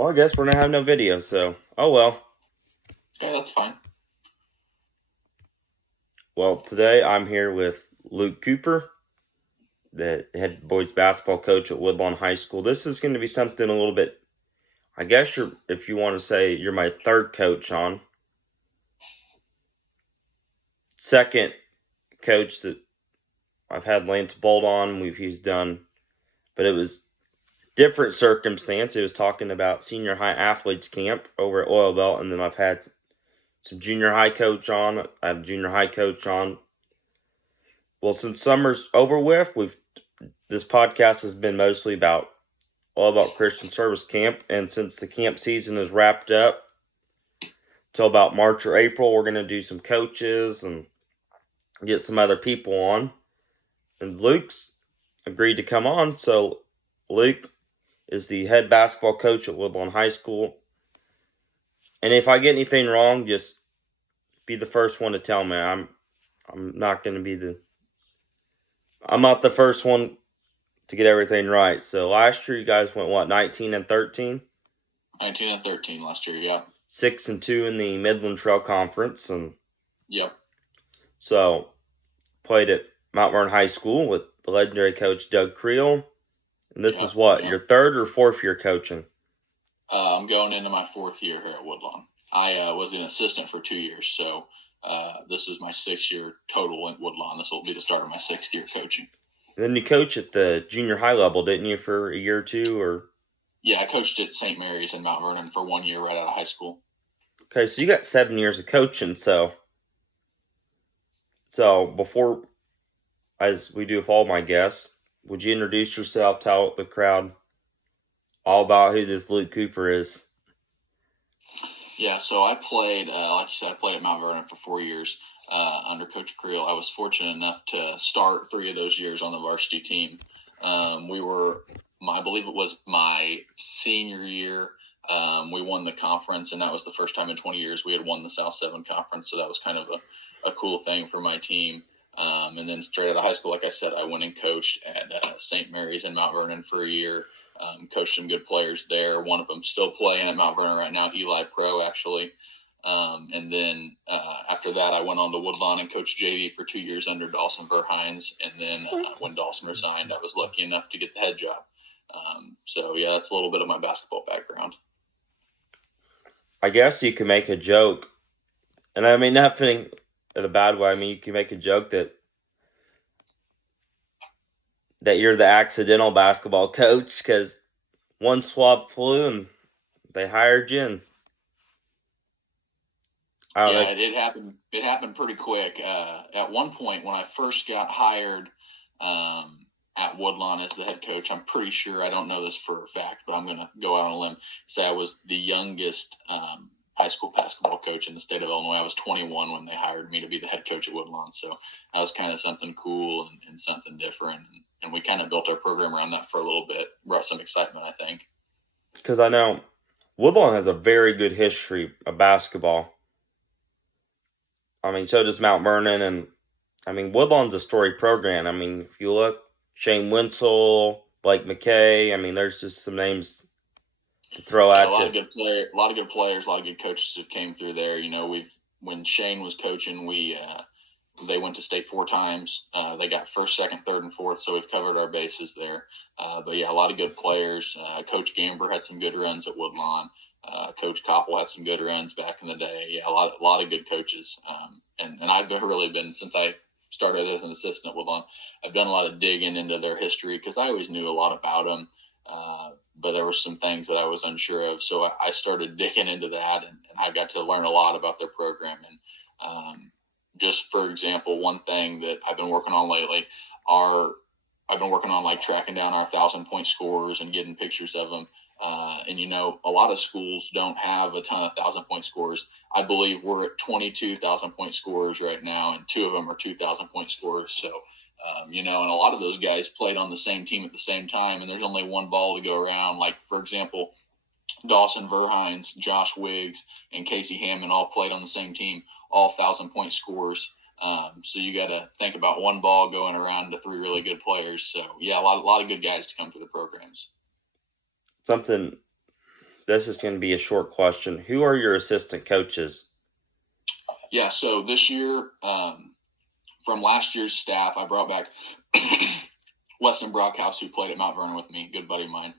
Well, I guess we're gonna have no video, so oh well. Yeah, that's fine. Well, today I'm here with Luke Cooper, the head boys basketball coach at Woodlawn High School. This is going to be something a little bit, I guess if you want to say you're my third coach on. Second coach that I've had Lance Bolt on, he's done, but it was different circumstance. It was talking about senior high athletes camp over at Oil Belt, and then I've had some junior high coach on. I had a junior high coach on. Well, since summer's over with, this podcast has been mostly all about Christian Service Camp, and since the camp season is wrapped up till about March or April, we're gonna do some coaches and get some other people on. And Luke's agreed to come on, so Luke is the head basketball coach at Woodlawn High School. And if I get anything wrong, just be the first one to tell me. I'm not gonna be I'm not the first one to get everything right. So last year you guys went what, 19-13? 19-13 last year, yeah. 6-2 in the Midland Trail Conference, and Yep. so played at Mount Vernon High School with the legendary coach Doug Creel. And this is what, your third or fourth year coaching? I'm going into my fourth year here at Woodlawn. I was an assistant for 2 years, so this is my 6th year total at Woodlawn. This will be the start of my 6th year coaching. And then you coach at the junior high level, didn't you, for a year or two? Or yeah, I coached at St. Mary's in Mount Vernon for 1 year right out of high school. Okay, so you got 7 years of coaching. So before, as we do with all my guests, would you introduce yourself, tell the crowd all about who this Luke Cooper is? Yeah, so I played, like you said, I played at Mount Vernon for 4 years under Coach Creel. I was fortunate enough to start 3 of those years on the varsity team. I believe it was my senior year. We won the conference, and that was the first time in 20 years we had won the South 7 conference. So that was kind of a cool thing for my team. And then straight out of high school, like I said, I went and coached at St. Mary's in Mount Vernon for a year. Coached some good players there. One of them still playing at Mount Vernon right now, Eli Pro, actually. And then after that, I went on to Woodlawn and coached JV for 2 years under Dawson Verhines. And then when Dawson resigned, I was lucky enough to get the head job. So, yeah, that's a little bit of my basketball background. I guess you can make a joke, and I mean nothing in a bad way. I mean, you can make a joke that you're the accidental basketball coach because one swap flew and they hired you. And it happened. It happened pretty quick. At one point, when I first got hired at Woodlawn as the head coach, I'm pretty sure, I don't know this for a fact, but I'm going to go out on a limb, say I was the youngest high school basketball coach in the state of Illinois. I was 21 when they hired me to be the head coach at Woodlawn. So that was kind of something cool and something different. And we kind of built our program around that for a little bit, brought some excitement, I think. Because I know Woodlawn has a very good history of basketball. I mean, so does Mount Vernon. And I mean, Woodlawn's a storied program. I mean, if you look, Shane Winsel, Blake McKay, I mean, there's just some names to throw at you. A lot of good players, a lot of good coaches have came through there. You know, when Shane was coaching, they went to state 4 times. They got first, second, third, and fourth, so we've covered our bases there. But yeah, a lot of good players. Coach Gamber had some good runs at Woodlawn. Coach Koppel had some good runs back in the day. Yeah, a lot of good coaches. And I've really been, since I started as an assistant at Woodlawn, I've done a lot of digging into their history because I always knew a lot about them. But there were some things that I was unsure of. So I started digging into that, and I got to learn a lot about their program. And just for example, one thing that I've been working on lately like tracking down our 1,000-point scorers and getting pictures of them. And, you know, a lot of schools don't have a ton of 1,000-point scorers. I believe we're at 22 1,000-point scorers right now, and 2 of them are 2,000-point scorers. So, you know, and a lot of those guys played on the same team at the same time, and there's only one ball to go around. Like, for example, Dawson Verhines, Josh Wiggs, and Casey Hammond all played on the same team, all 1,000-point scorers. So you got to think about one ball going around to 3 really good players. So, yeah, a lot of good guys to come through the programs. Something this is going to be a short question. Who are your assistant coaches? Yeah, so this year, from last year's staff, I brought back Weston Brockhouse, who played at Mount Vernon with me, good buddy of mine.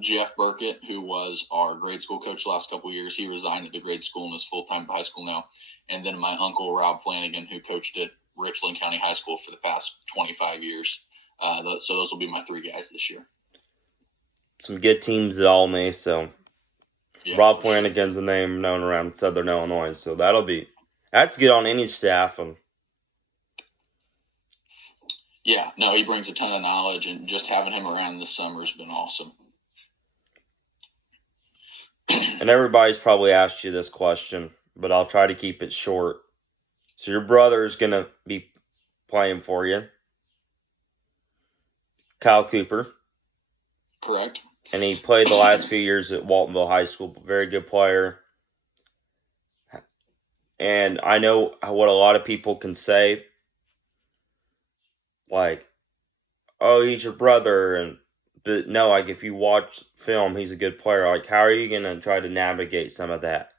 Jeff Burkett, who was our grade school coach the last couple of years. He resigned at the grade school and is full-time at high school now. And then my uncle, Rob Flanagan, who coached at Richland County High School for the past 25 years. So those will be my three guys this year. Some good teams at Albany, so Yeah, Rob Flanagan's a name known around Southern Illinois, so that's good on any staff. And yeah, no, he brings a ton of knowledge, and just having him around this summer has been awesome. And everybody's probably asked you this question, but I'll try to keep it short. So your brother's going to be playing for you, Kyle Cooper. Correct. And he played the last few years at Waltonville High School. Very good player. And I know what a lot of people can say. Like, oh, he's your brother. But no, like, if you watch film, he's a good player. Like, how are you going to try to navigate some of that?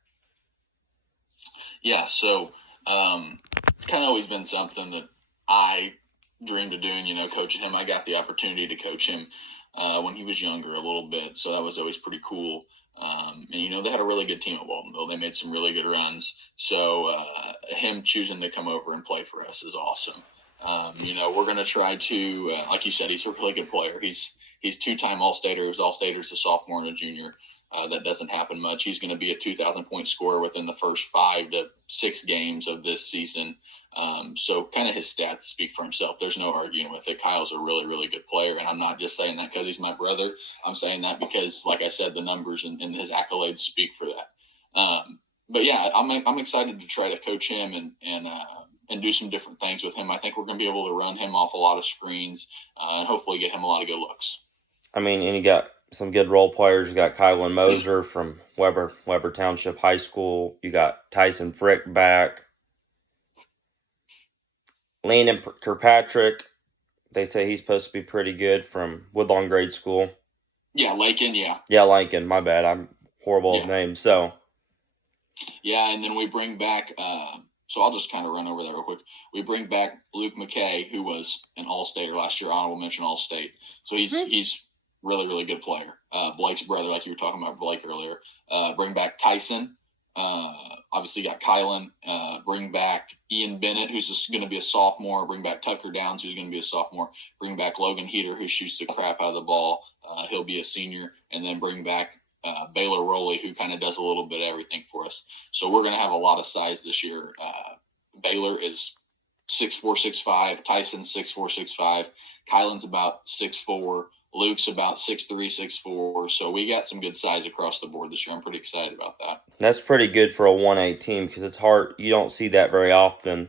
Yeah, so it's kind of always been something that I dreamed of doing, coaching him. I got the opportunity to coach him when he was younger a little bit, so that was always pretty cool. And, they had a really good team at Waltonville. They made some really good runs. So him choosing to come over and play for us is awesome. We're going to try to, like you said, he's a really good player. He's two-time All-Staters. All-Staters a sophomore and a junior. That doesn't happen much. He's going to be a 2,000-point scorer within the first 5 to 6 games of this season. So kind of his stats speak for himself. There's no arguing with it. Kyle's a really, really good player, and I'm not just saying that because he's my brother. I'm saying that because, like I said, the numbers and his accolades speak for that. But yeah, I'm excited to try to coach him and do some different things with him. I think we're going to be able to run him off a lot of screens and hopefully get him a lot of good looks. I mean, and you got some good role players. You got Kylan Moser from Weber Township High School. You got Tyson Frick back. Landon Kirkpatrick, they say he's supposed to be pretty good from Woodlawn Grade School. Yeah, Lincoln, yeah. Yeah, Lincoln, my bad. I'm horrible with names, so. Yeah, and then we bring back, so I'll just kind of run over that real quick. We bring back Luke McKay, who was an All-Stater last year, honorable mention All-State. So he's really, really good player. Blake's brother, like you were talking about Blake earlier. Bring back Tyson. Obviously got Kylan. Bring back Ian Bennett, who's going to be a sophomore. Bring back Tucker Downs, who's going to be a sophomore. Bring back Logan Heater, who shoots the crap out of the ball. He'll be a senior. And then bring back Baylor Rowley, who kind of does a little bit of everything for us. So we're going to have a lot of size this year. Baylor is 6'4", 6'5". Tyson's 6'4", 6'5". Kylan's about 6'4". Luke's about 6'3", 6'4". So we got some good size across the board this year. I'm pretty excited about that. That's pretty good for a 1A team because it's hard. You don't see that very often.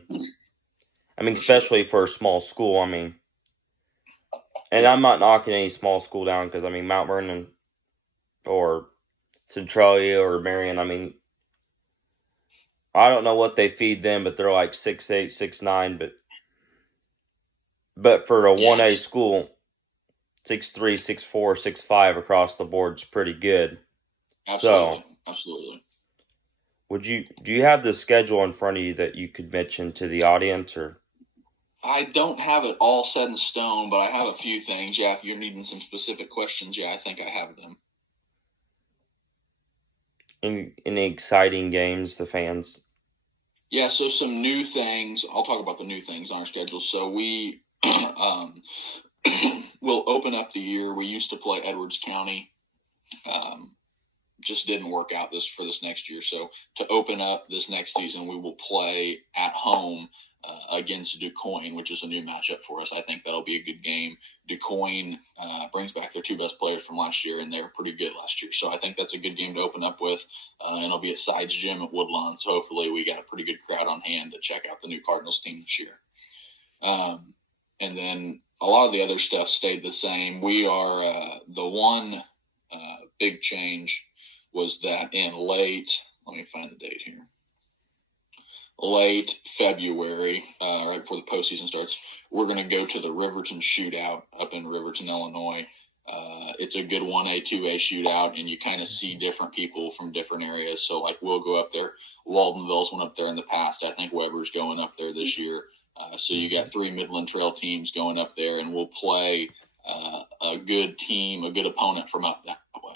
I mean, especially for a small school. I mean, and I'm not knocking any small school down because, I mean, Mount Vernon or Centralia or Marion, I mean, I don't know what they feed them, but they're like 6'8", 6'9". But for a 1A school, 6'3", 6'4", 6'5" across the board is pretty good. Absolutely. So, absolutely. Do you have the schedule in front of you that you could mention to the audience, or? I don't have it all set in stone, but I have a few things. Yeah, if you're needing some specific questions, I think I have them. Any exciting games, the fans? Yeah, so some new things. I'll talk about the new things on our schedule. So we will open up the year. We used to play Edwards County. Just didn't work out for this next year. So to open up this next season, we will play at home against DuQuoin, which is a new matchup for us. I think that'll be a good game. DuQuoin brings back their 2 best players from last year, and they were pretty good last year. So I think that's a good game to open up with, and it'll be at Sides Gym at Woodlawn. So hopefully we got a pretty good crowd on hand to check out the new Cardinals team this year. And then a lot of the other stuff stayed the same. We are the one big change was that in late February, right before the postseason starts, we're going to go to the Riverton Shootout up in Riverton, Illinois. It's a good 1A, 2A shootout, and you kind of see different people from different areas. So, like, we'll go up there. Waldenville's went up there in the past. I think Weber's going up there this year. So you got 3 Midland Trail teams going up there, and we'll play a good team, a good opponent from up that way.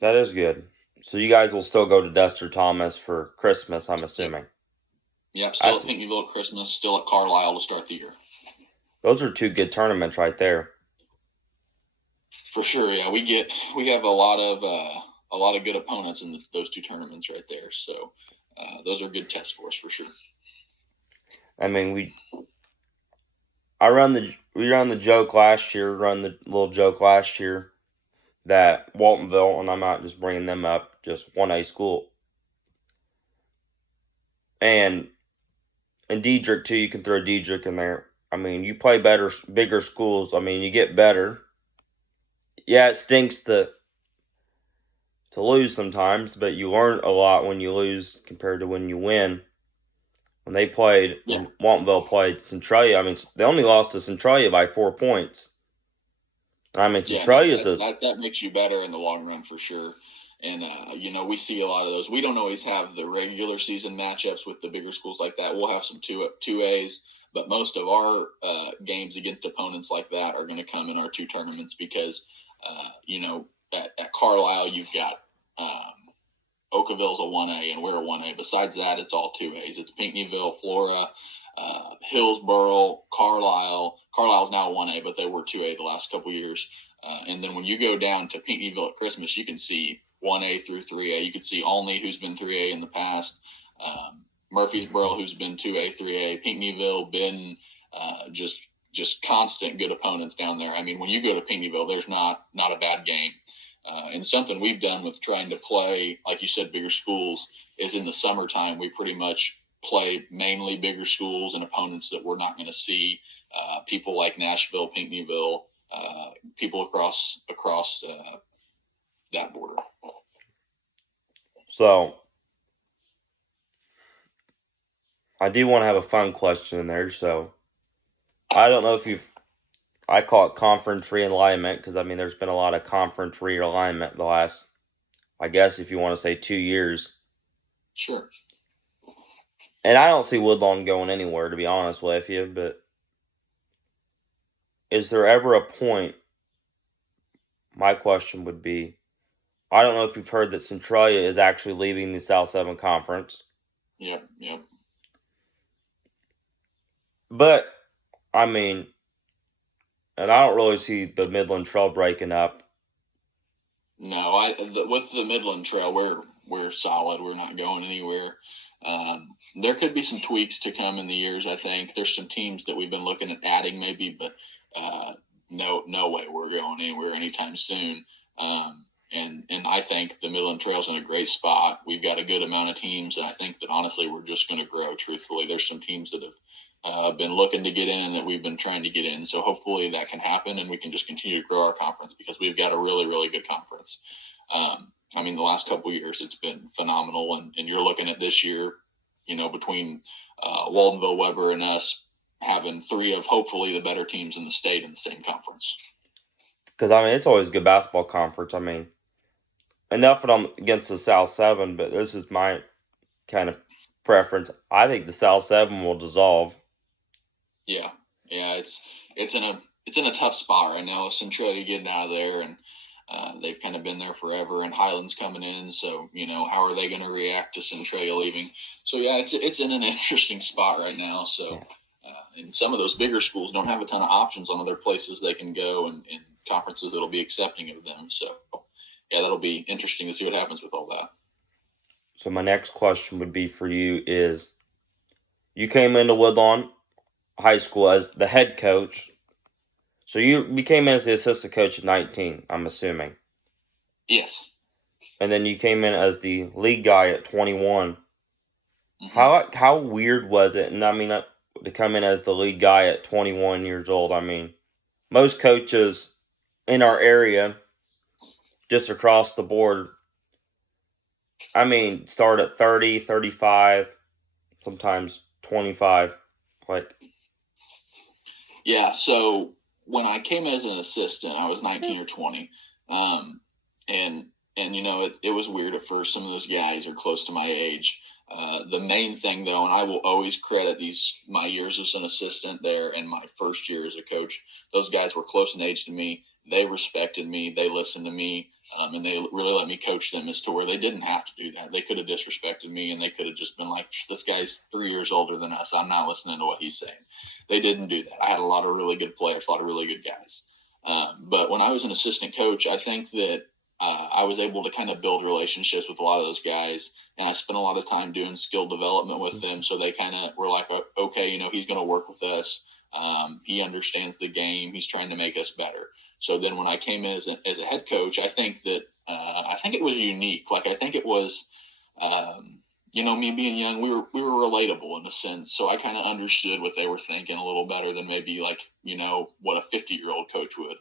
That is good. So you guys will still go to Dexter Thomas for Christmas, I'm assuming. Yep, still at Pinckneyville at Christmas, still at Carlisle to start the year. Those are 2 good tournaments right there. For sure, yeah, we have a lot of good opponents in those 2 tournaments right there. So those are good tests for us for sure. I mean, we run the joke last year, that Waltonville, and I'm not just bringing them up, just 1A school. And Diedrich too, you can throw Diedrich in there. I mean, you play bigger schools. I mean, you get better. Yeah, it stinks to lose sometimes, but you learn a lot when you lose compared to when you win. When Waltonville played Centralia, I mean, they only lost to Centralia by 4 points. I mean, Centralia's that makes you better in the long run for sure. And we see a lot of those. We don't always have the regular season matchups with the bigger schools like that. We'll have some 2As, but most of our games against opponents like that are going to come in our 2 tournaments because, at Carlisle you've got Oakville's a 1A and we're a 1A. Besides that, it's all 2As. It's Pinckneyville, Flora, Hillsboro, Carlisle. Carlisle's now 1A, but they were 2A the last couple years. And then when you go down to Pinckneyville at Christmas, you can see 1A through 3A. You can see Olney, who's been 3A in the past, Murfreesboro, who's been 2A, 3A, Pinckneyville, been just constant good opponents down there. I mean, when you go to Pinckneyville, there's not a bad game. And something we've done with trying to play, like you said, bigger schools, is in the summertime we pretty much play mainly bigger schools and opponents that we're not going to see. People like Nashville, Pinckneyville, people across that border. So I do want to have a fun question in there. So I don't know if I call it conference realignment because, I mean, there's been a lot of conference realignment the last, I guess, if you want to say 2 years. Sure. And I don't see Woodlawn going anywhere, to be honest with you, but is there ever a point, my question would be, I don't know if you've heard that Centralia is actually leaving the South 7 Conference. Yep. But, I mean, and I don't really see the Midland Trail breaking up. No, with the Midland Trail, we're solid. We're not going anywhere. There could be some tweaks to come in the years. I think there's some teams that we've been looking at adding, maybe, but no way we're going anywhere anytime soon. And I think the Midland Trail's in a great spot. We've got a good amount of teams, and I think that honestly we're just going to grow. Truthfully, there's some teams that have been looking to get in and that we've been trying to get in. So hopefully that can happen and we can just continue to grow our conference because we've got a really, really good conference. I mean, the last couple of years it's been phenomenal, and you're looking at this year, between Waldenville, Weber, and us having 3 of hopefully the better teams in the state in the same conference. Because, I mean, it's always a good basketball conference. I mean, enough against the South 7, but this is my kind of preference. I think the South 7 will dissolve. Yeah, it's in a tough spot right now. Centralia getting out of there, and they've kind of been there forever, and Highland's coming in. So how are they going to react to Centralia leaving? So yeah, it's in an interesting spot right now. So, and some of those bigger schools don't have a ton of options on other places they can go and conferences that'll be accepting of them. So yeah, that'll be interesting to see what happens with all that. So my next question would be for you is, you came into Woodlawn High School as the head coach. So you became in as the assistant coach at 19, I'm assuming. Yes. And then you came in as the league guy at 21. Mm-hmm. How weird was it? And I mean, to come in as the league guy at 21 years old. I mean, most coaches in our area, just across the board, I mean, start at 30, 35, sometimes 25. Like, yeah, so when I came as an assistant, I was 19 or 20. Um, and, it was weird at first. Some of those guys are close to my age. The main thing, though, and I will always credit my years as an assistant there and my first year as a coach, those guys were close in age to me. They respected me. They listened to me. And they really let me coach them, as to where they didn't have to do that. They could have disrespected me, and they could have just been like, this guy's 3 years older than us. I'm not listening to what he's saying. They didn't do that. I had a lot of really good players, a lot of really good guys. But when I was an assistant coach, I think that I was able to kind of build relationships with a lot of those guys, and I spent a lot of time doing skill development with them. So they kind of were like, okay, he's going to work with us. He understands the game. He's trying to make us better. So then when I came in as a head coach, I think it was unique. Like, I think it was, me being young, we were relatable in a sense. So I kind of understood what they were thinking a little better than maybe what a 50-year-old coach would.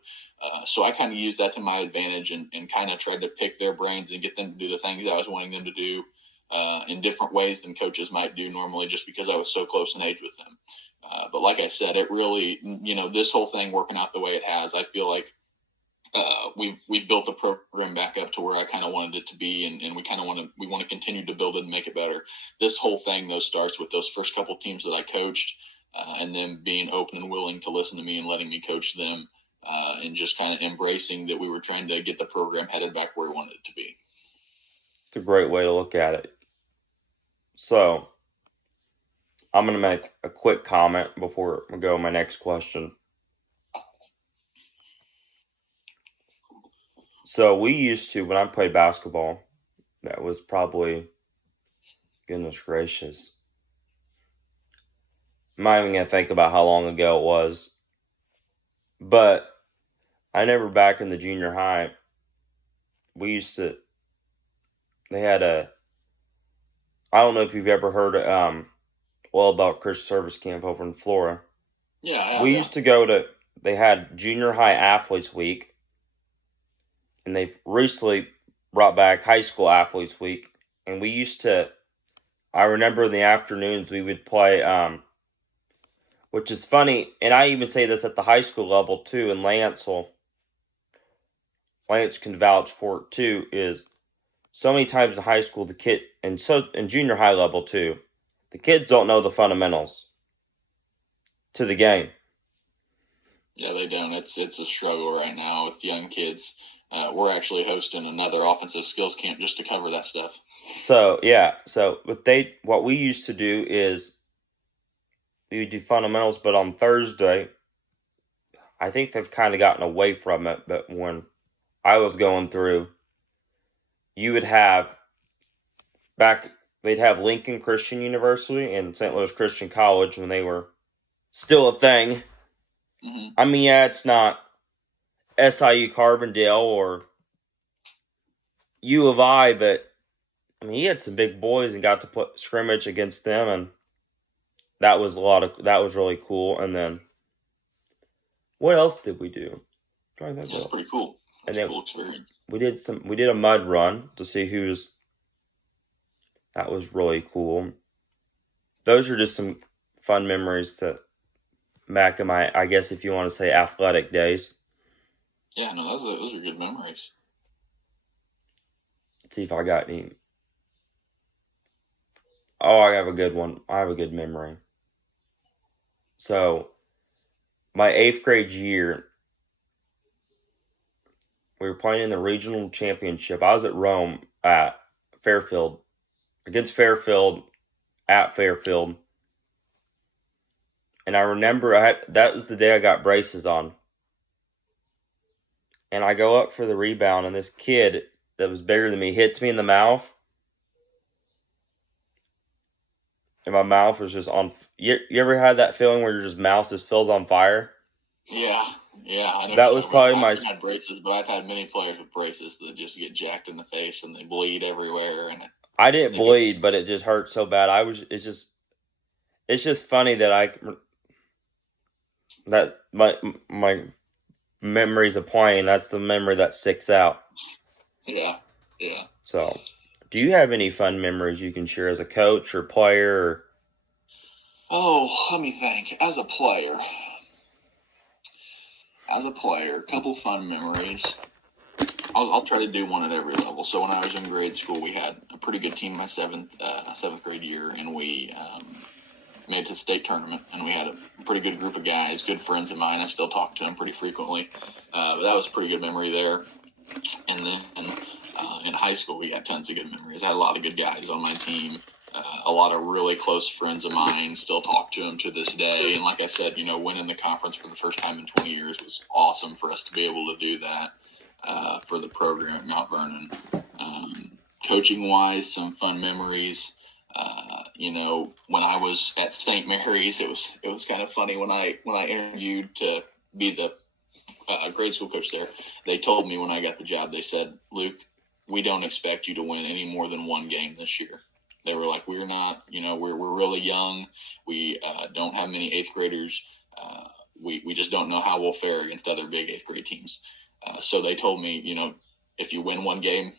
So I kind of used that to my advantage, and kind of tried to pick their brains and get them to do the things I was wanting them to do in different ways than coaches might do normally, just because I was so close in age with them. But like I said, it really, this whole thing working out the way it has, I feel like we've built the program back up to where I kind of wanted it to be, and we want to continue to build it and make it better. This whole thing, though, starts with those first couple teams that I coached, and them being open and willing to listen to me and letting me coach them, and just kind of embracing that we were trying to get the program headed back where we wanted it to be. It's a great way to look at it. So, I'm going to make a quick comment before we go to my next question. So, we used to, when I played basketball, that was probably, goodness gracious, I'm not even going to think about how long ago it was. But I remember back in the junior high, they had I don't know if you've ever heard about Christian Service Camp over in Florida. Yeah. We used to they had Junior High Athletes Week, and they've recently brought back High School Athletes Week. And I remember in the afternoons we would play, which is funny, and I even say this at the high school level too, and Lance can vouch for it too, is so many times in high school, and in junior high level too, the kids don't know the fundamentals to the game. Yeah, they don't. It's a struggle right now with young kids. We're actually hosting another offensive skills camp just to cover that stuff. So what we used to do is we would do fundamentals, but on Thursday, I think they've kind of gotten away from it. But when I was going through, you would have they'd have Lincoln Christian University and St. Louis Christian College when they were still a thing. Mm-hmm. I mean, yeah, it's not SIU Carbondale or U of I, but I mean, he had some big boys and got to put scrimmage against them, and that was really cool. And then what else did we do? That's pretty cool. That's a cool experience. We did a mud run to see that was really cool. Those are just some fun memories that back in my, I guess if you want to say, athletic days. Yeah, no, those are good memories. Let's see if I got any. Oh, I have a good one. I have a good memory. So, my 8th grade year, we were playing in the regional championship. I was at Rome at Fairfield, against Fairfield, at Fairfield. And I remember that was the day I got braces on. And I go up for the rebound, and this kid that was bigger than me hits me in the mouth. And my mouth was just on. You ever had that feeling where your mouth just fills on fire? Yeah. I know that was probably I haven't had braces, but I've had many players with braces that just get jacked in the face and they bleed everywhere. And I didn't bleed, but it just hurt so bad. It's just funny that my memories of playing. That's the memory that sticks out. Yeah. So, do you have any fun memories you can share as a coach or player? Oh, let me think. As a player, as a player, a couple fun memories. I'll try to do one at every level. So when I was in grade school, we had a pretty good team my seventh grade year, and we made it to the state tournament, and we had a pretty good group of guys, good friends of mine. I still talk to them pretty frequently. But that was a pretty good memory there. And then in high school, we had tons of good memories. I had a lot of good guys on my team. A lot of really close friends of mine, still talk to them to this day. And like I said, winning the conference for the first time in 20 years was awesome for us to be able to do that for the program at Mount Vernon. Coaching-wise, some fun memories. When I was at St. Mary's, it was kind of funny when I interviewed to be the grade school coach there. They told me when I got the job, they said, "Luke, we don't expect you to win any more than one game this year." They were like, "We're not, we're really young. We don't have many eighth graders. We just don't know how we'll fare against other big eighth grade teams." So they told me, if you win one game,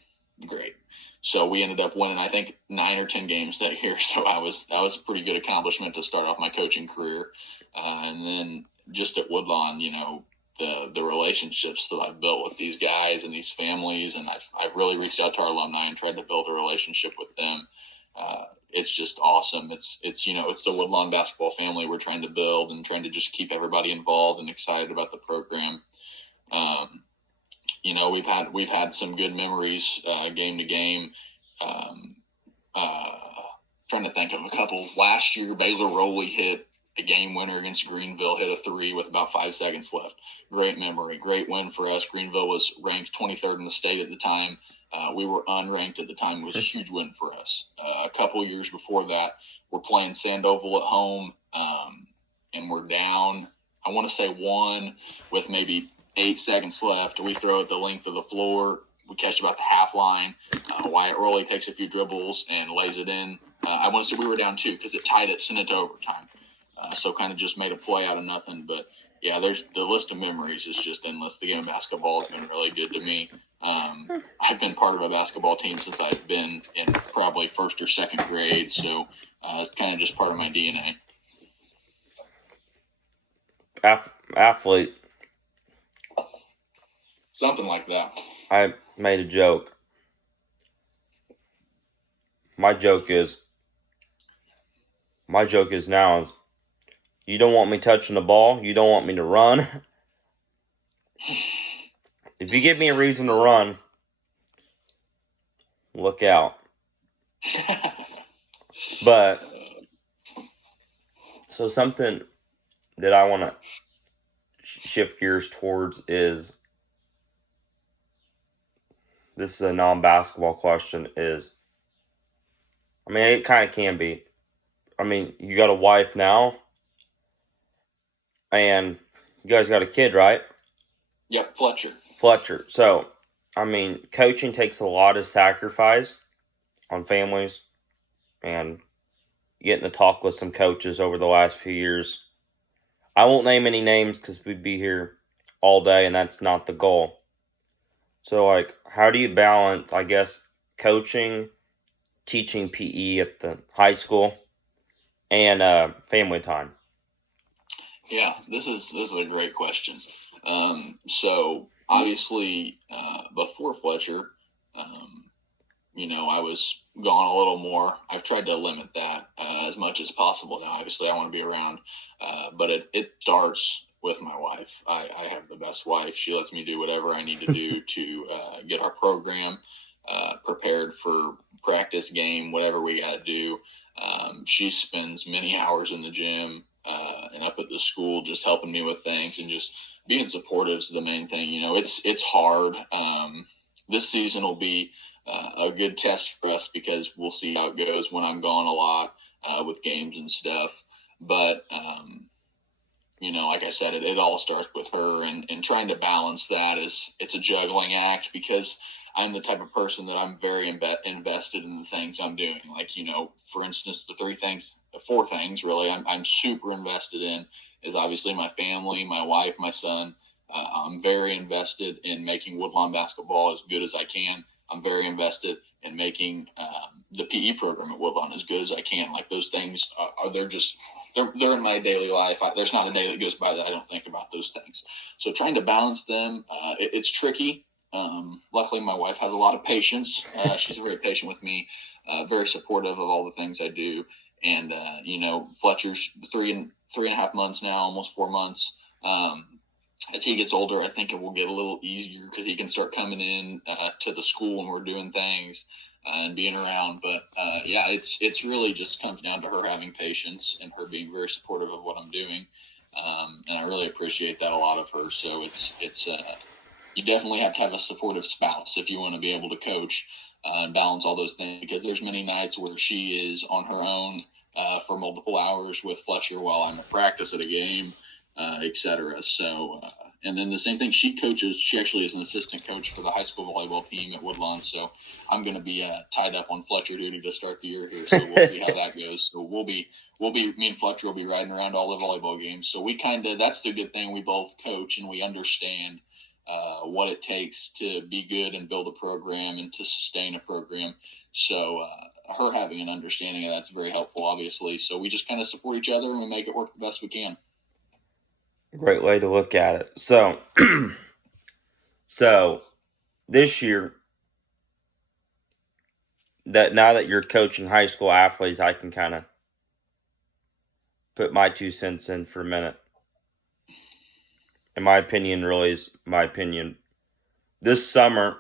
great. So we ended up winning, I think, 9 or 10 games that year. So that was a pretty good accomplishment to start off my coaching career. And then just at Woodlawn, the relationships that I've built with these guys and these families, and I've really reached out to our alumni and tried to build a relationship with them. It's just awesome. It's the Woodlawn basketball family we're trying to build and trying to just keep everybody involved and excited about the program. We've had some good memories game to game. Trying to think of a couple. Last year, Baylor Rowley hit a game winner against Greenville, hit a 3 with about 5 seconds left. Great memory, great win for us. Greenville was ranked 23rd in the state at the time. We were unranked at the time. It was a huge win for us. A couple years before that, we're playing Sandoval at home, and we're down, I want to say 1 with maybe 8 seconds left. We throw it the length of the floor. We catch about the half line. Wyatt Rowley takes a few dribbles and lays it in. I want to say we were down 2 because it tied it, sent it to overtime. So kind of just made a play out of nothing. But, yeah, there's the list of memories is just endless. The game of basketball has been really good to me. I've been part of a basketball team since I've been in probably first or second grade. So it's kind of just part of my DNA. Athlete. Something like that. I made a joke. My joke is now, you don't want me touching the ball. You don't want me to run. If you give me a reason to run, look out. But, so something that I want to shift gears towards is, this is a non-basketball question, is, it kind of can be. You got a wife now, and you guys got a kid, right? Yep, Fletcher. So, coaching takes a lot of sacrifice on families, and getting to talk with some coaches over the last few years. I won't name any names because we'd be here all day, and that's not the goal. So, how do you balance, I guess, coaching, teaching PE at the high school, and family time? Yeah, this is a great question. So obviously, before Fletcher, I was gone a little more. I've tried to limit that as much as possible now. Obviously, I want to be around, but it starts with my wife. I have the best wife. She lets me do whatever I need to do to get our program prepared for practice, game, whatever we got to do. She spends many hours in the gym and up at the school just helping me with things and just being supportive is the main thing. It's hard. This season will be a good test for us because we'll see how it goes when I'm gone a lot with games and stuff. But, like I said, it all starts with her and trying to balance that it's a juggling act because I'm the type of person that I'm very invested in the things I'm doing. For instance, the 4 things really I'm super invested in is obviously my family, my wife, my son. I'm very invested in making Woodlawn basketball as good as I can. I'm very invested in making the PE program at Woodlawn as good as I can. Like those things they're in my daily life. There's not a day that goes by that I don't think about those things. So trying to balance them, it's tricky. Luckily, my wife has a lot of patience. She's very patient with me, very supportive of all the things I do. And Fletcher's 3.5 months now, almost 4 months. As he gets older, I think it will get a little easier because he can start coming in to the school when we're doing things and being around. But yeah, it's really just comes down to her having patience and her being very supportive of what I'm doing. And I really appreciate that a lot of her. So it's you definitely have to have a supportive spouse if you want to be able to coach and balance all those things, because there's many nights where she is on her own for multiple hours with Fletcher while I'm at practice at a game, etc. So, and then the same thing, she coaches. She actually is an assistant coach for the high school volleyball team at Woodlawn. So I'm going to be tied up on Fletcher duty to start the year here. So we'll see how that goes. So me and Fletcher will be riding around all the volleyball games. So that's the good thing. We both coach and we understand what it takes to be good and build a program and to sustain a program. So her having an understanding of that's very helpful, obviously. So we just kind of support each other and we make it work the best we can. Great way to look at it. So, so this year, that now that you're coaching high school athletes, I can kind of put my 2 cents in for a minute. In my opinion, really is my opinion. This summer,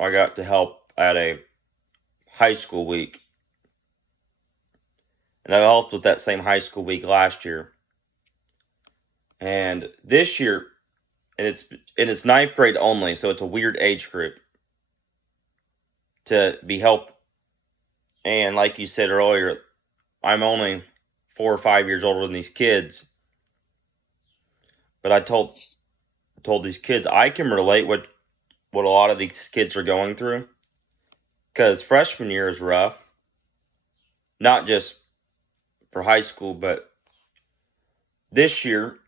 I got to help at a high school week. And I helped with that same high school week last year. And this year, and it's ninth grade only, so it's a weird age group to be helped. And like you said earlier, I'm only 4 or 5 years older than these kids. But I told these kids I can relate what a lot of these kids are going through, because freshman year is rough, not just for high school, but this year.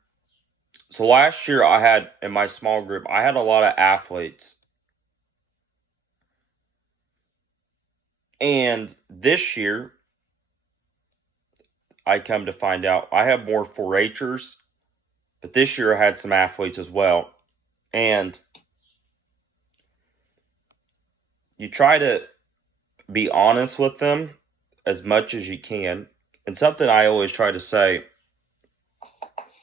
So last year I had, in my small group, I had a lot of athletes. And this year, I come to find out I have more 4-Hers, but this year I had some athletes as well. And you try to be honest with them as much as you can. And something I always try to say,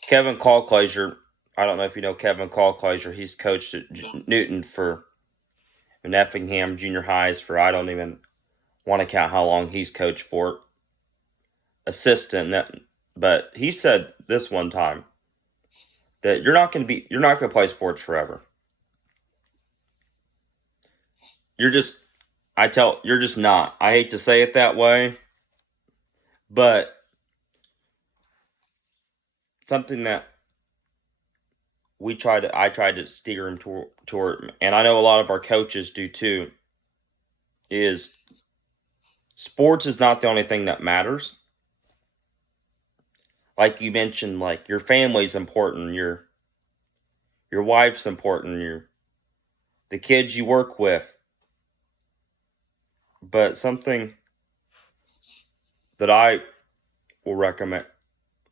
Kevin Kalklaser, I don't know if you know Kevin Kalklaser, he's coached at Newton in Effingham junior highs for, I don't even want to count how long he's coached for, assistant. But he said this one time that you're not going to play sports forever. You're just not. I hate to say it that way, but something that I tried to steer him toward, and I know a lot of our coaches do too, is sports is not the only thing that matters. Like you mentioned, like your family's important, your wife's important, the kids you work with. But something that I will recommend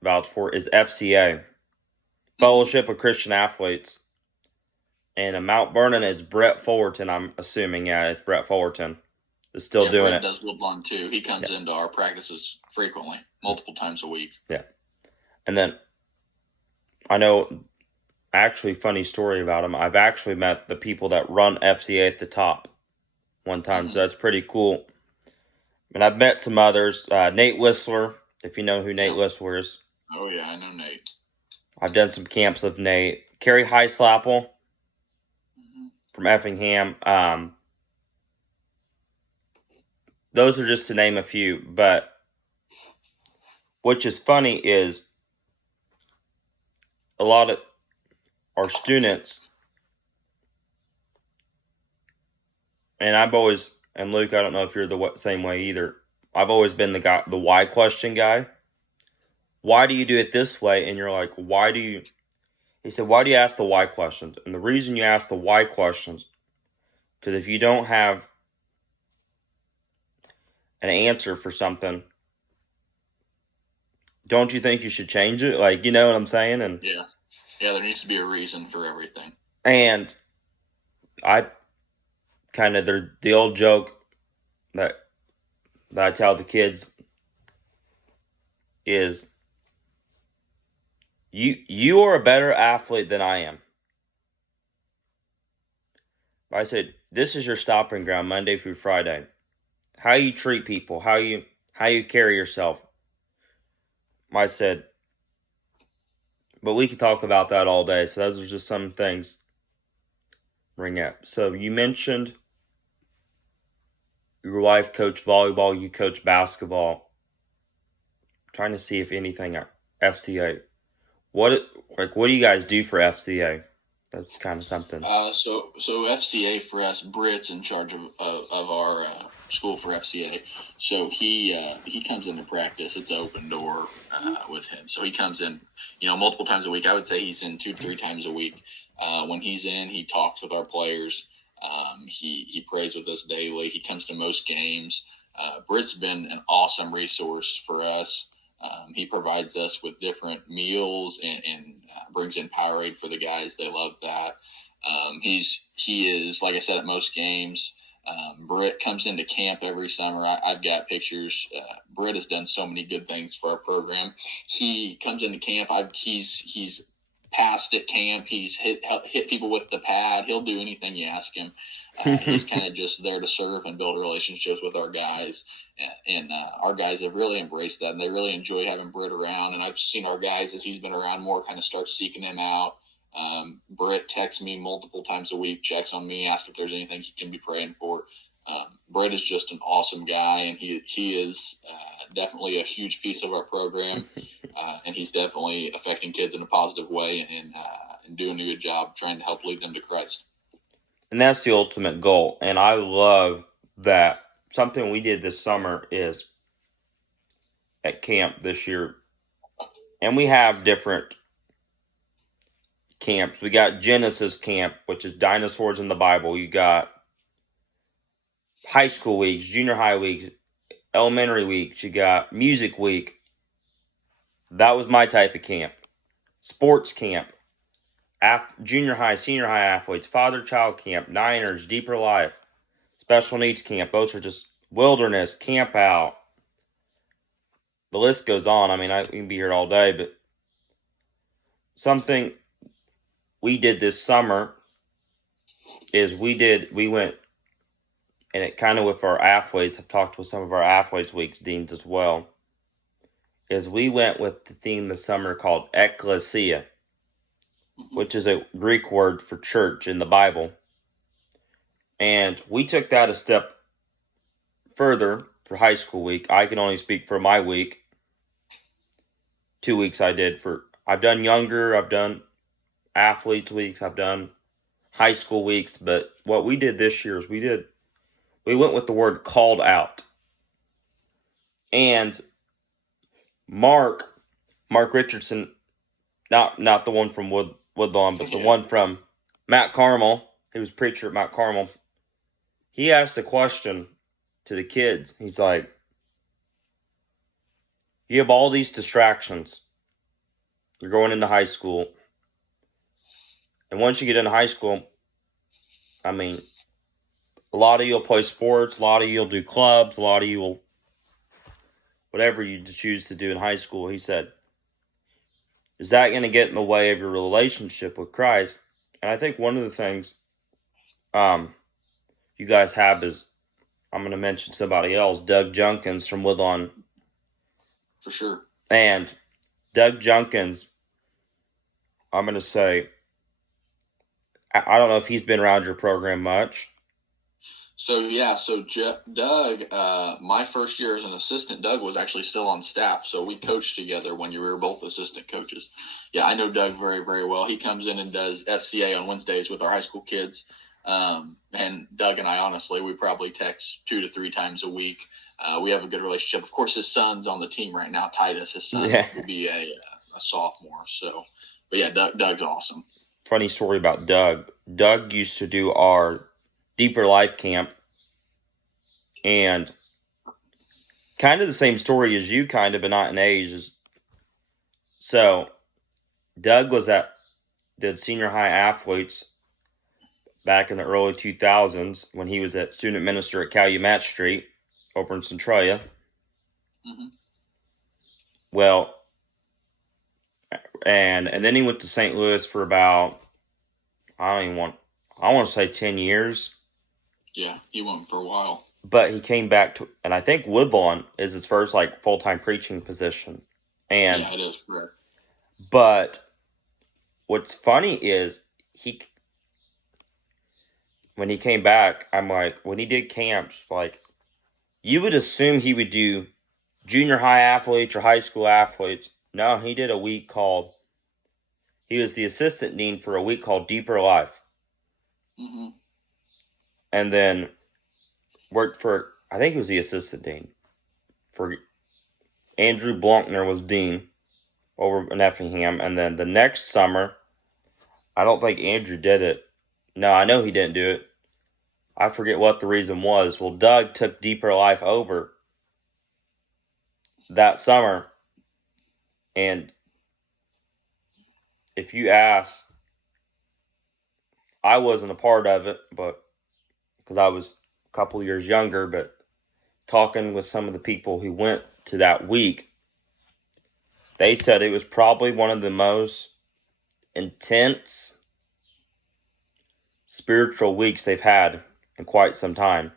vouch for is FCA, Fellowship of Christian Athletes. And in Mount Vernon, it's Brett Fullerton. I'm assuming, yeah, it's Brett Fullerton is still doing Brett it. Does Woodlawn too. He comes into our practices frequently, multiple times a week. Yeah, and then I know, actually, funny story about him. I've actually met the people that run FCA at the top one time, so that's pretty cool. And I've met some others. Nate Whistler, if you know who Nate Whistler is. Oh yeah, I know Nate. I've done some camps with Nate. Kerry Heislapple from Effingham. Those are just to name a few. But which is funny is a lot of our students, and I've always, and Luke, I don't know if you're the same way either. I've always been the why question guy. Why do you do it this way? And you're like, he said, why do you ask the why questions? And the reason you ask the why questions, because if you don't have an answer for something, don't you think you should change it? Like, you know what I'm saying? Yeah. Yeah, there needs to be a reason for everything. And I kind of the old joke that I tell the kids is you are a better athlete than I am. I said, this is your stopping ground Monday through Friday. How you treat people, how you carry yourself. I said, but we could talk about that all day. So those are just some things bring up. So you mentioned your wife coached volleyball, you coach basketball. I'm trying to see if anything FCA. What do you guys do for FCA? That's kind of something. So FCA for us, Britt's in charge of our school for FCA. So he comes into practice. It's open door with him. So he comes in, multiple times a week. I would say he's in 2 to 3 times a week. When he's in, he talks with our players. He prays with us daily. He comes to most games. Britt's been an awesome resource for us. He provides us with different meals and brings in Powerade for the guys. They love that. He is, like I said, at most games. Britt comes into camp every summer. I've got pictures. Britt has done so many good things for our program. He comes into camp. He's passed at camp. He's hit people with the pad. He'll do anything you ask him. He's kind of just there to serve and build relationships with our guys. And our guys have really embraced that, and they really enjoy having Britt around. And I've seen our guys, as he's been around more, kind of start seeking him out. Britt texts me multiple times a week, checks on me, asks if there's anything he can be praying for. Britt is just an awesome guy, and he is definitely a huge piece of our program, and he's definitely affecting kids in a positive way and doing a good job trying to help lead them to Christ. And that's the ultimate goal. And I love that. Something we did this summer is at camp this year, and we have different camps. We got Genesis camp, which is dinosaurs in the Bible. You got high school weeks, junior high weeks, elementary weeks. You got music week. That was my type of camp. Sports camp, junior high, senior high athletes, father-child camp, Niners, deeper life, special needs camp. Those are just wilderness, camp out. The list goes on. I mean, we can be here all day, but something we did this summer is we went, and it kind of with our athletes, I've talked with some of our athletes weeks deans as well, is we went with the theme this summer called ecclesia, which is a Greek word for church in the Bible. And we took that a step further for high school week. I can only speak for my week. 2 weeks I've done younger, I've done athletes weeks, I've done high school weeks, but what we did this year is we went with the word called out. And Mark Richardson, not the one from Woodlawn, but the one from Mount Carmel, he was preacher at Mount Carmel. He asked a question to the kids. He's like, you have all these distractions. You're going into high school. And once you get into high school, I mean, a lot of you will play sports, a lot of you will do clubs, a lot of you will, whatever you choose to do in high school. He said, is that going to get in the way of your relationship with Christ? And I think one of the things you guys have is, I'm going to mention somebody else, Doug Junkins from Woodlawn. For sure. And Doug Junkins, I'm going to say, I don't know if he's been around your program much. So Doug, my first year as an assistant, Doug was actually still on staff. So we coached together when you were both assistant coaches. Yeah, I know Doug very, very well. He comes in and does FCA on Wednesdays with our high school kids. And Doug and I, honestly, we probably text 2 to 3 times a week. We have a good relationship. Of course, his son's on the team right now, Titus. His son will be a sophomore. So, but yeah, Doug's awesome. Funny story about Doug. Doug used to do our Deeper Life camp, and kind of the same story as you, kind of, but not in age. So Doug did senior high athletes back in the early 2000s when he was at student minister at Calumet Street over in Centralia. Mm-hmm. Well, and then he went to St. Louis for about I want to say 10 years. Yeah, he went for a while. But he came back to, and I think Woodlawn is his first like full time preaching position. And yeah, it is correct. but what's funny is when he came back, I'm like, when he did camps, like you would assume he would do junior high athletes or high school athletes. No, he did a week called. He was the assistant dean for a week called Deeper Life, Mm-hmm. and then worked for. I think he was the assistant dean for Andrew Blunkner was dean over in Effingham, and then the next summer, I don't think Andrew did it. No, I know he didn't do it. I forget what the reason was. Well, Doug took Deeper Life over that summer, and if you ask, I wasn't a part of it, but because I was a couple years younger, but talking with some of the people who went to that week, they said it was probably one of the most intense spiritual weeks they've had in quite some time.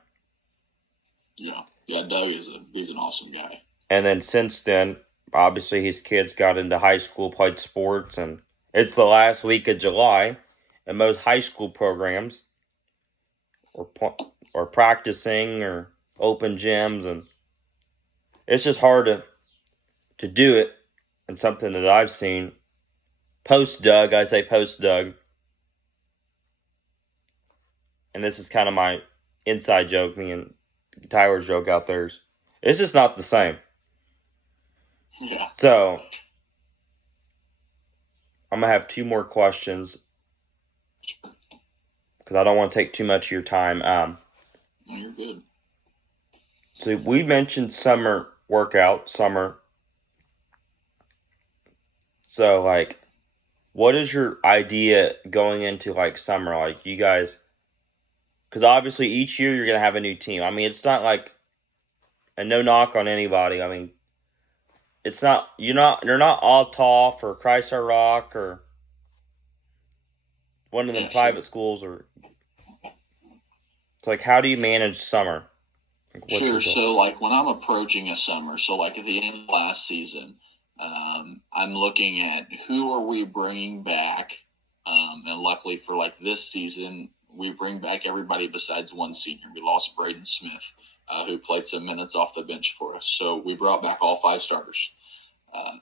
Yeah, Doug he's an awesome guy. And then since then, obviously his kids got into high school, played sports, and it's the last week of July, and most high school programs or practicing or open gyms, and it's just hard to do it. And something that I've seen post Doug, I say post Doug, and this is kind of my inside joke, me and Tyler's joke out there. It's just not the same. Yeah. So I'm gonna have two more questions because I don't want to take too much of your time. No, you're good. So we mentioned summer workout, summer. So like, what is your idea going into like summer? Like you guys, because obviously each year you're gonna have a new team. I mean, it's not like, and no knock on anybody. I mean, it's not you're not Altoff or Christ Our Rock or one of them private schools or. So like, how do you manage summer? Like, Sure. So, like, when I'm approaching a summer, so like at the end of last season, I'm looking at who are we bringing back, and luckily for like this season, we bring back everybody besides one senior. We lost Braden Smith, who played some minutes off the bench for us. So we brought back all 5 starters.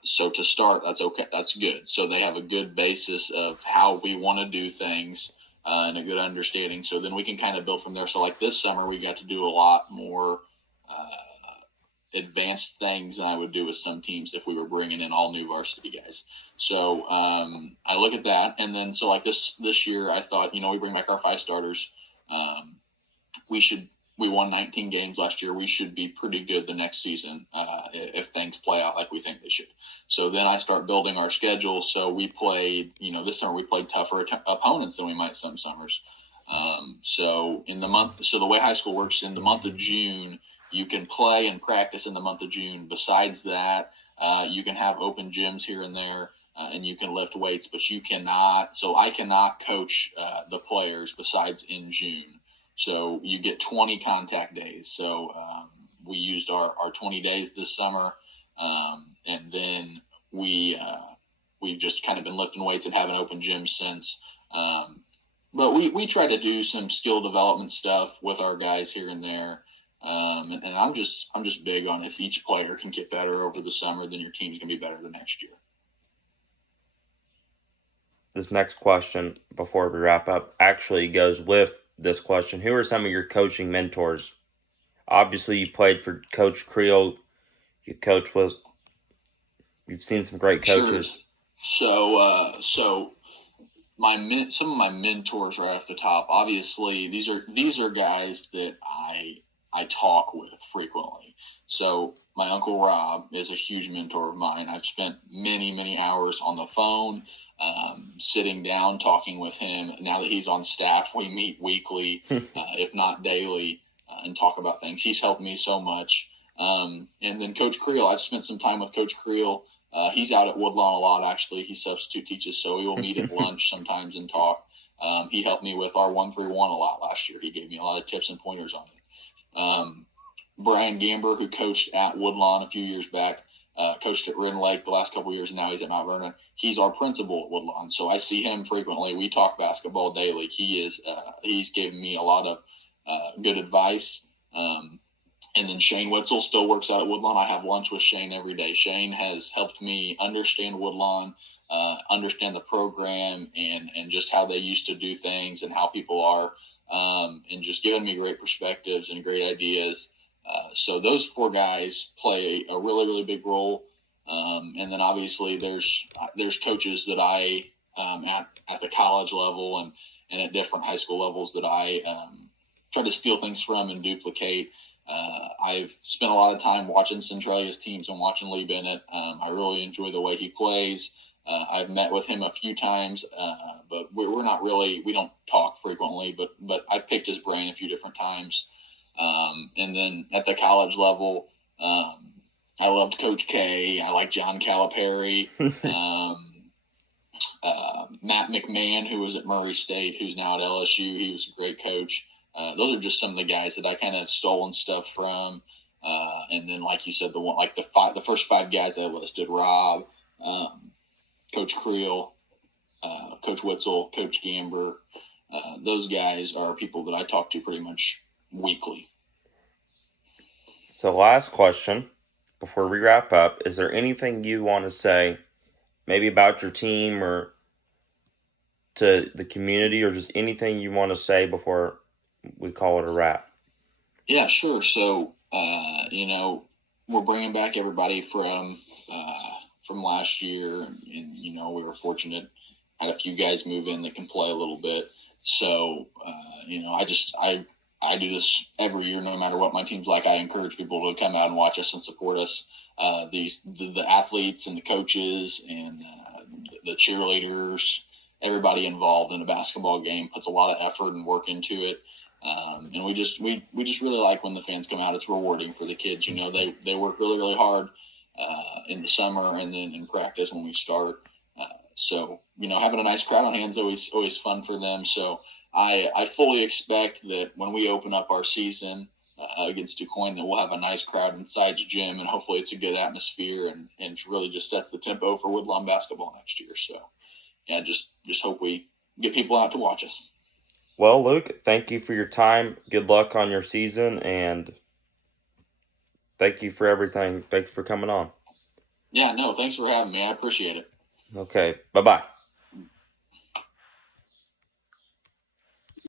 So to start, that's okay. That's good. So they have a good basis of how we want to do things. And a good understanding. So then we can kind of build from there. So like this summer, we got to do a lot more advanced things than I would do with some teams if we were bringing in all new varsity guys. So I look at that. And then so like this year, I thought, we bring back our 5 starters. We won 19 games last year. We should be pretty good the next season if things play out like we think they should. So then I start building our schedule. So we played, this summer we played tougher opponents than we might some summers. So the way high school works, in the month of June, you can play and practice in the month of June. Besides that, you can have open gyms here and there. And you can lift weights, but you cannot. So I cannot coach the players besides in June. So you get 20 contact days. So we used our 20 days this summer, and then we've just kind of been lifting weights and having open gyms since. But we try to do some skill development stuff with our guys here and there. And I'm just big on if each player can get better over the summer, then your team's gonna be better the next year. This next question before we wrap up actually goes with this question. Who are some of your coaching mentors? Obviously, you played for Coach Creel. You've seen some great coaches. Sure. So some of my mentors right off the top. Obviously, these are guys that I talk with frequently. So my uncle Rob is a huge mentor of mine. I've spent many, many hours on the phone, sitting down, talking with him. Now that he's on staff, we meet weekly, if not daily, and talk about things. He's helped me so much. And then Coach Creel, I've spent some time with Coach Creel. He's out at Woodlawn a lot, actually. He substitute teaches, so we will meet at lunch sometimes and talk. He helped me with our 131 a lot last year. He gave me a lot of tips and pointers on it. Brian Gamber, who coached at Woodlawn a few years back, coached at Ridden Lake the last couple of years, and now he's at Mount Vernon. He's our principal at Woodlawn, so I see him frequently. We talk basketball daily. He's given me a lot of good advice. And then Shane Witzel still works out at Woodlawn. I have lunch with Shane every day. Shane has helped me understand Woodlawn, understand the program, and just how they used to do things and how people are, and just giving me great perspectives and great ideas. So those four guys play a really, really big role. And then obviously there's coaches that I at the college level and at different high school levels that I try to steal things from and duplicate. I've spent a lot of time watching Centralia's teams and watching Lee Bennett. I really enjoy the way he plays. I've met with him a few times, but we're not really, we don't talk frequently, but I picked his brain a few different times. And then at the college level, I loved Coach K. I like John Calipari, Matt McMahon, who was at Murray State, who's now at LSU. He was a great coach. Those are just some of the guys that I kind of stolen stuff from. And then, like you said, the first five guys I listed: Rob, Coach Creel, Coach Witzel, Coach Gamber. Those guys are people that I talk to pretty much weekly. So, last question before we wrap up: is there anything you want to say, maybe about your team or to the community, or just anything you want to say before we call it a wrap? Yeah, sure. So, we're bringing back everybody from last year, and we were fortunate, had a few guys move in that can play a little bit. So, I do this every year, no matter what my team's like. I encourage people to come out and watch us and support us. The athletes and the coaches and the cheerleaders, everybody involved in a basketball game puts a lot of effort and work into it. And we just really like when the fans come out. It's rewarding for the kids. They work really, really hard in the summer and then in practice when we start. So having a nice crowd on hand is always fun for them. So I fully expect that when we open up our season against DuQuoin, that we'll have a nice crowd inside the gym, and hopefully it's a good atmosphere and really just sets the tempo for Woodlawn basketball next year. So yeah, just hope we get people out to watch us. Well, Luke, thank you for your time. Good luck on your season, and thank you for everything. Thanks for coming on. Yeah, no, thanks for having me. I appreciate it. Okay, bye-bye.